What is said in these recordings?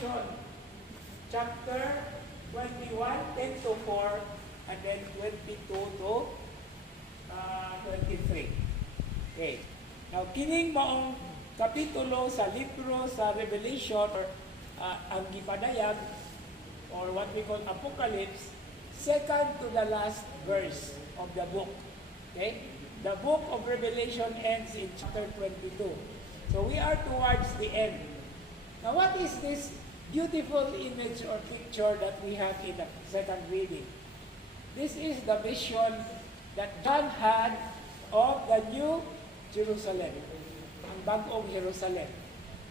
Revelation, chapter 21, 10 to 4, and then 22 to 23. Okay. Now, kining maong kapitulo sa libro sa Revelation, or ang gipadayag, or what we call Apocalypse, second to the last verse of the book. Okay? The book of Revelation ends in chapter 22. So we are towards the end. Now, what is this beautiful image or picture that we have in the second reading? This is the vision that John had of the New Jerusalem, ang bagong Jerusalem.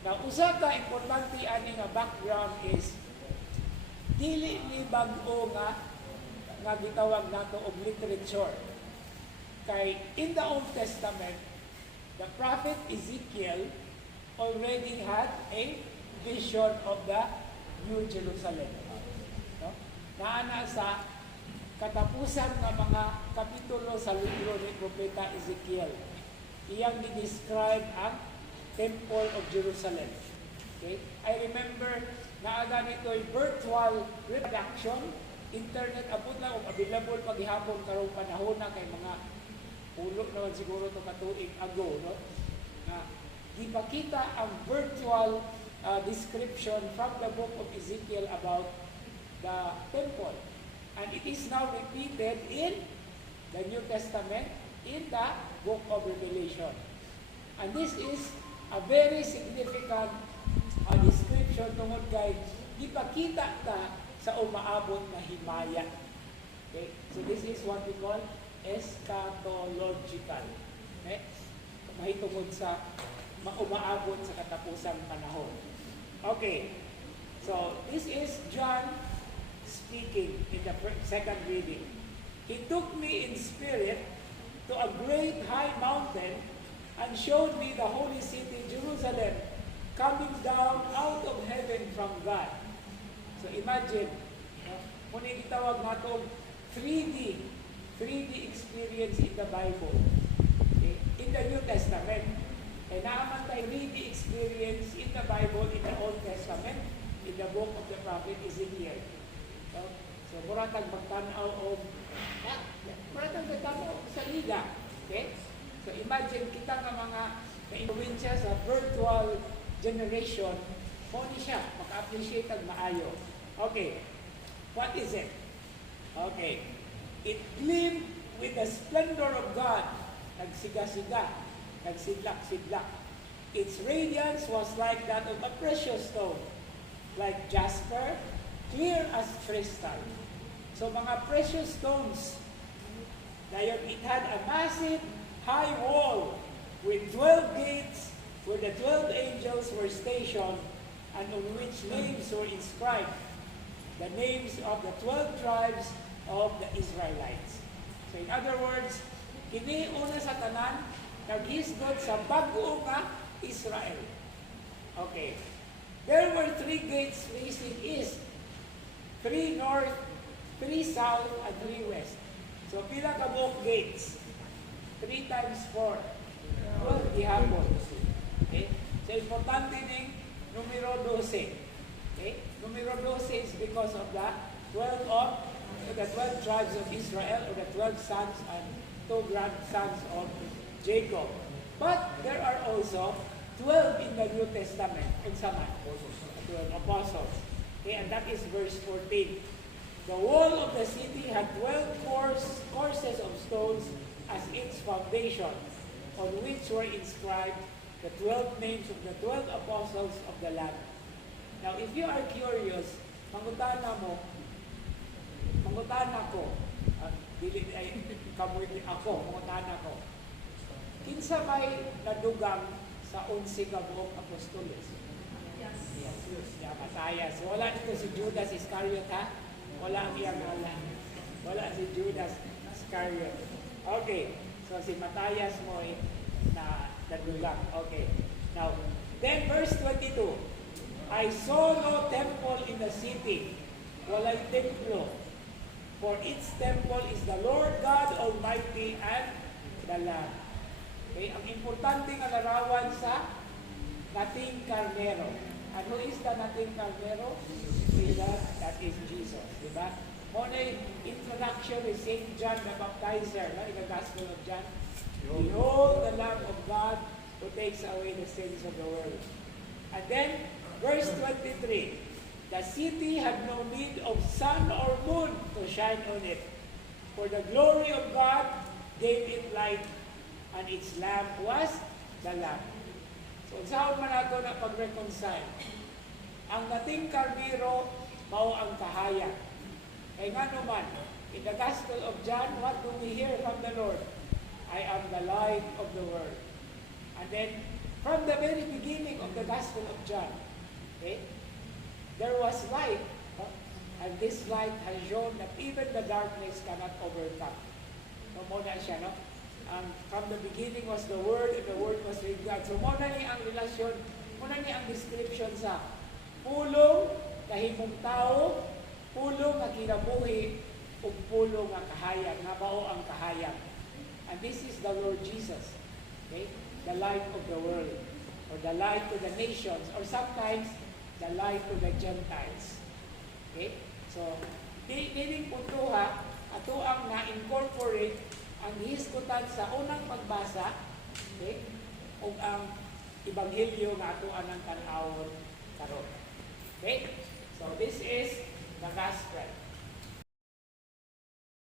Now, usa ka importante ani nga background is dili ni bag-o nga gitawag nato og literature. Kay in the Old Testament, the prophet Ezekiel already had a vision of the New Jerusalem. No? Naana sa katapusan ng mga kapitulo sa libro ni Propeta Ezekiel. Iyang ni-describe ang Temple of Jerusalem. Okay? I remember na aga nito'y virtual reproduction, internet, abot lang o available paghihapon karong panahon na kay mga ulo naman siguro ito katuig ago. No? Na ipakita ang virtual description from the book of Ezekiel about the temple. And it is now repeated in the New Testament, in the book of Revelation. And this is a very significant description tungod kay ipakita ta sa umaabot na himaya. Okay? So this is what we call eschatological. Okay? Mahitungod sa umaabot sa katapusang panahon. Okay. So this is John speaking in the second reading. He took me in spirit to a great high mountain and showed me the holy city, Jerusalem, coming down out of heaven from God. So imagine, kung itawag natin 3D experience in the Bible, okay? In the New Testament. And naaman tayo 3D experience in the Bible, in the Old Testament, in the book of the prophet Ezekiel. So muratag magtanaw o sa liga. Okay? So imagine kita nga mga na-influensya sa virtual generation, mo ni siya, maka-appreciate ang maayo. Okay. What is it? Okay. It gleamed with the splendor of God. Nagsiga-siga. Nagsidlak-sidlak. Its radiance was like that of a precious stone, like jasper, clear as crystal. So mga precious stones. Dayon, it had a massive high wall with 12 gates where the 12 angels were stationed and on which names were inscribed. The names of the 12 tribes of the Israelites. So in other words, kini una sa tanan, naghisgot sa bago nga Israel. Okay. There were 3 gates facing east, 3 north, 3 south, and 3 west. So pila ka buok gates? 3 times 4. 12 gihapon. Okay? So importante ning numero 12. Okay? Numero 12 is because of the 12 tribes of Israel, or the 12 sons and 2 grandsons of Jacob. But there are also 12 in the New Testament. Unsa man? 12 apostles. Okay, and that is verse 14. The wall of the city had 12 courses of stones as its foundation, on which were inscribed the 12 names of the 12 apostles of the Lamb. Now, if you are curious, mangutana ko, mangutana ko, kinsa may nadugang sa 11 ka buok apostoles? Yes. Yeah, Matthias. Wala dito si Judas Iscariot, ha? Wala ang iyang ngalan. Wala si Judas Iscariot. Okay. So si Matthias mo na nadugang. Okay. Now, then verse 22. I saw no temple in the city. Walay templo. For its temple is the Lord God Almighty and the Lamb. Okay, ang importante nga larawan sa dating karnero. And who is the nating Caldero? Jesus, that is Jesus. Diba? Muna yung introduction ni St. John the Baptizer, in the Gospel of John. Behold the Lamb of God who takes away the sins of the world. And then, verse 23, the city had no need of sun or moon to shine on it, for the glory of God gave it light, and its lamp was the Lamb. So, saan man nato na pag-reconcile? Ang nating Caldero, mao ang kahayag. Kaya nga naman, in the Gospel of John, what do we hear from the Lord? I am the light of the world. And then, from the very beginning of the Gospel of John, okay, there was light, and this light has shown that even the darkness cannot overcome. So, muna siya, no? From the beginning was the Word, and the Word was with God. So, muna niya ang relasyon, muna niya ang description sa pulong, kahimong tao, pulong nga kinabuhi, ug pulong nga kahayag, nga bao ang kahayag. And this is the Lord Jesus, okay? The light of the world, or the light to the nations, or sometimes the light to the Gentiles. Okay? So, dining punto ha, ato ang na-incorporate ang hisgutan sa unang pagbasa, okay? O ang Ebanghelyo nga ato ang tanawon karon. Okay? So, this is the gospel.